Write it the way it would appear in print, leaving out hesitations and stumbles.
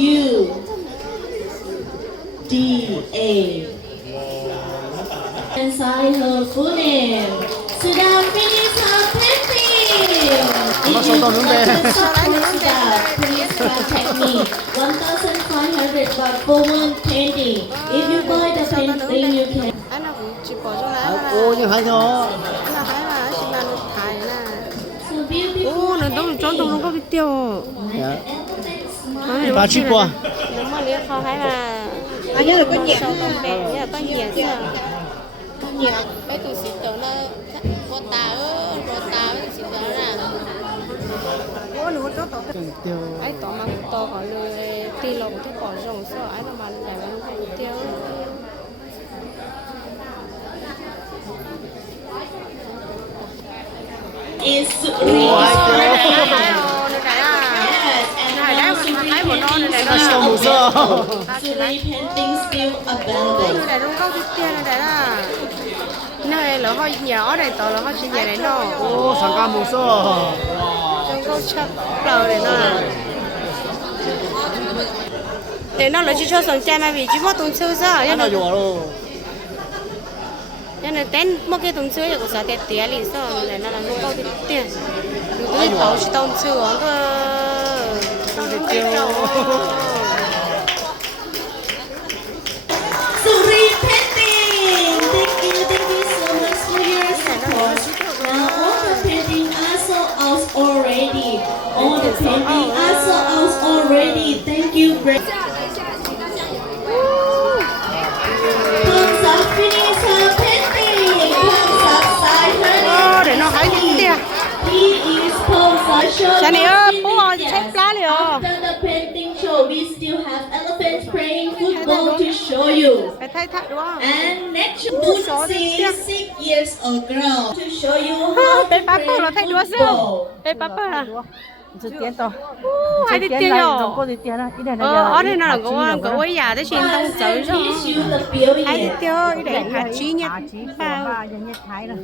U D A. And sign her full name. Suda finish her painting. If you want to support Suda, please contact me. 1,500 baht for one painting. If you buy the painting, you can. Anh nào cũng chỉ bỏ trong lá là. Ô, nhưng hay thôi. Anh nào hay là chỉ là nó thải nè. So beautiful. Ô, nó đông trốn đông có video. Dạ. Bà chip qua. Nếu mà nếu không hay là anh nhớ là có nhẹ sau đông bè, nhớ là có nhẹ chứ. Có nhẹ. Cái tụi xịt tớ là vô tà với xịt tớ là. Ô, nó có tao. Ai tao mang to gọi là ti lồng thế bỏ rồng sợ ai tao mang lại nó không tiêu. Is Surya. Surya painting still available. Này đúng không tiền này là này là hơi nhỏ này tao là hơi chỉ này nó. Ô, sáng ca mù sơ. Trong câu chấp đầu này nó. Để nó là chỉ cho sống cha mà vì chỉ mất tốn sư sao? Nó nhỏ luôn. Nên là tên một cái tốn sư của xã tiệt tiệt liền sao? Này nó là một câu tiền. Tôi bảo chỉ tốn sư ở cái. Surya painting. Thank you so much for your support. Now all the painting are sold out already. All the painting are sold out already. Thank you very much. Finish her painting. Sign her Để nó hỏi gì tiền. He is Pongsa. Cha này ơi, bố ơi, chép lá liền. After the painting show, we still have elephants playing football to show you. Phải thay thật đúng không? And next Lucy, 6 years ago, to show you how Bé to Papa play là thay đua sao? football. Bé Papa là. Sự tiến to. Ai đi tiêu rồi? Có gì tiến á? Cái này Ở đây là có cái già tới chuyện tông chữ rồi. Teach you the Ai đi billion. tiêu, cái này hạt chí nhất. Ba, nhân nhất thái rồi.